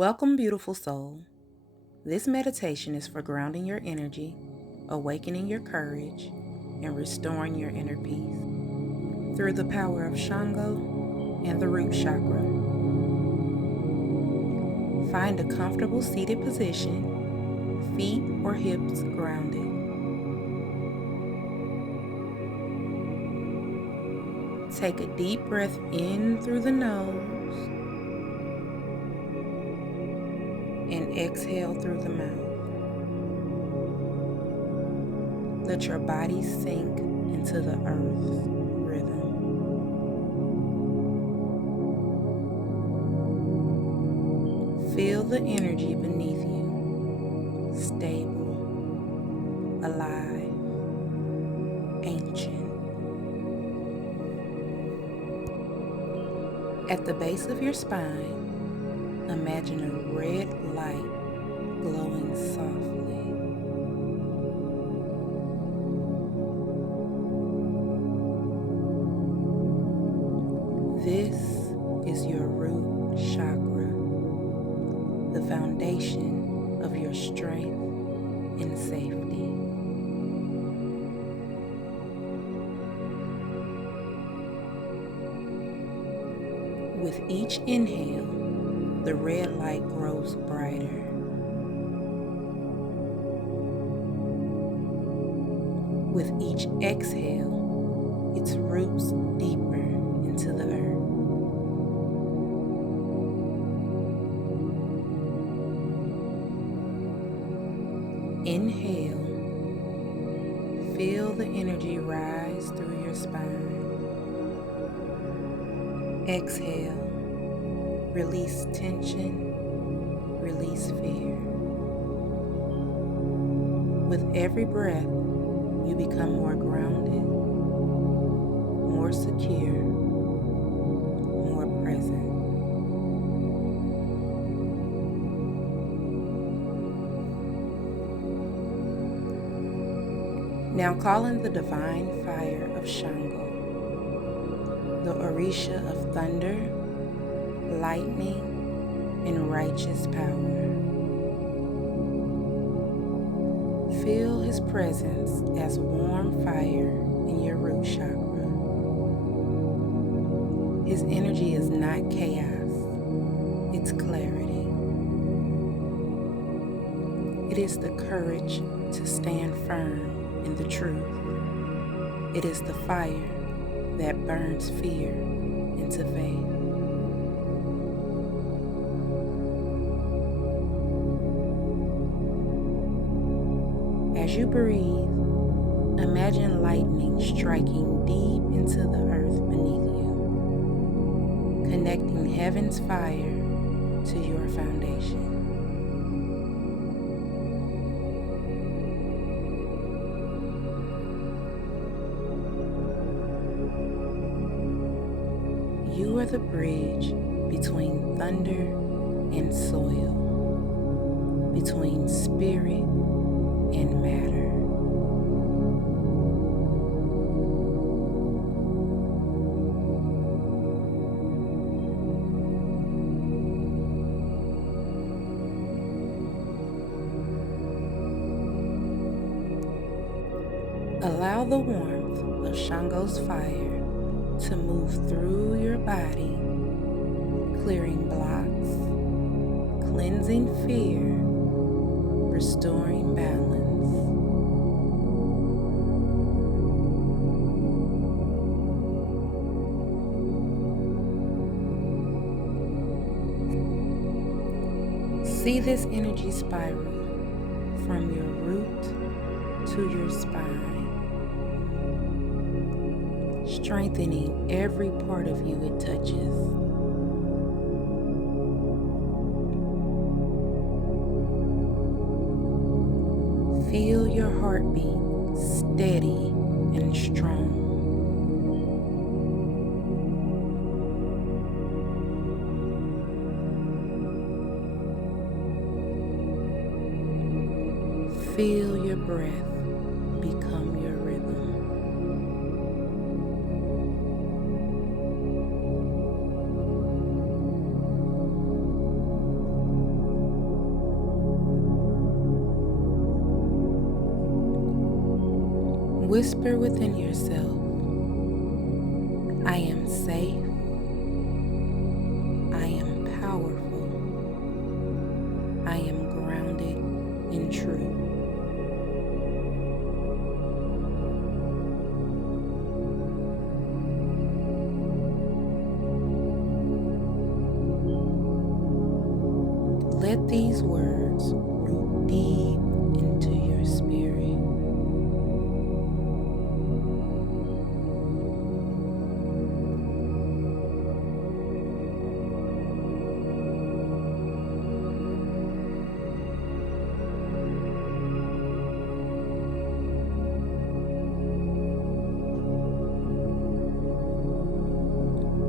Welcome, beautiful soul. This meditation is for grounding your energy, awakening your courage, and restoring your inner peace through the power of Sango and the Root Chakra. Find a comfortable seated position, feet or hips grounded. Take a deep breath in through the nose and exhale through the mouth. Let your body sink into the earth's rhythm. Feel the energy beneath you, stable, alive, ancient. At the base of your spine, imagine a red light glowing softly. This is your root chakra, the foundation of your strength and safety. With each inhale, the red light grows brighter. With each exhale, its roots deeper into the earth. Inhale, feel the energy rise through your spine. Exhale, release tension, release fear. With every breath, you become more grounded, more secure, more present. Now call in the divine fire of Sango, the Orisha of thunder, lightning, and righteous power. Feel his presence as warm fire in your root chakra. His energy is not chaos, it's clarity. It is the courage to stand firm in the truth. It is the fire that burns fear into faith. As you breathe, imagine lightning striking deep into the earth beneath you, connecting heaven's fire to your foundation. You are the bridge between thunder and soil, between spirit and matter. Allow the warmth of Sango's fire to move through your body, clearing blocks, cleansing fear, restoring balance. See this energy spiral from your root to your spine, strengthening every part of you it touches. Feel your heartbeat steady and strong. Feel your breath become your rhythm. Whisper within yourself, I am safe, I am powerful, I am grounded in truth. Let these words root deep into your spirit.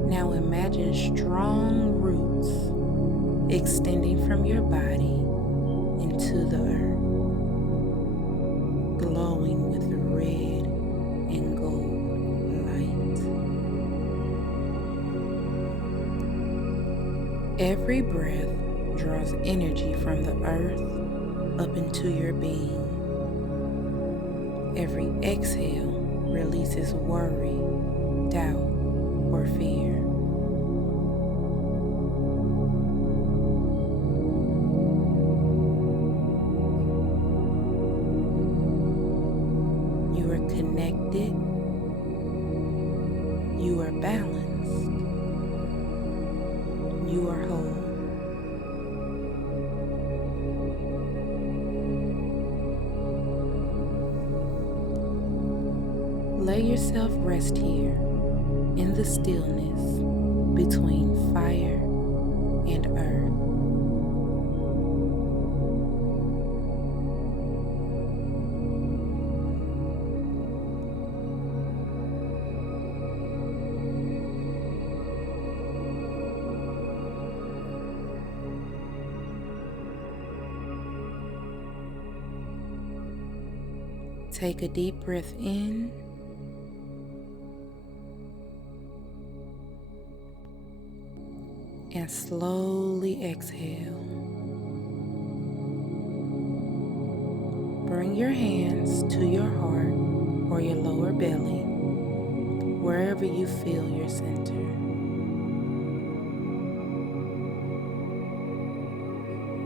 Now imagine strong roots extending from your body into the earth, glowing with red and gold light. Every breath draws energy from the earth up into your being. Every exhale releases worry, doubt, or fear. You are connected, you are balanced, you are whole. Let yourself rest here in the stillness between fire and earth. Take a deep breath in and slowly exhale. Bring your hands to your heart or your lower belly, wherever you feel your center.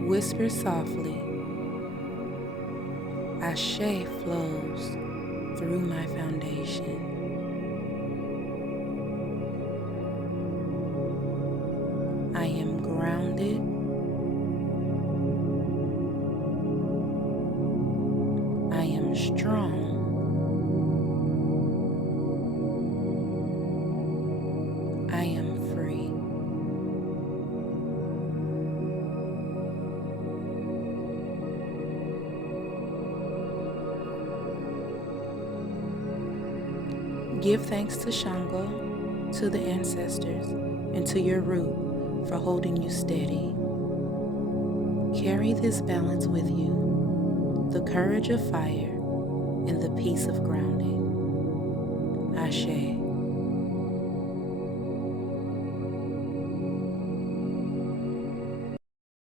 Whisper softly, Ashe flows through my foundation. I am grounded, I am strong, I am free. Give thanks to Sango, to the ancestors, and to your root for holding you steady. Carry this balance with you, the courage of fire and the peace of grounding. Ashe.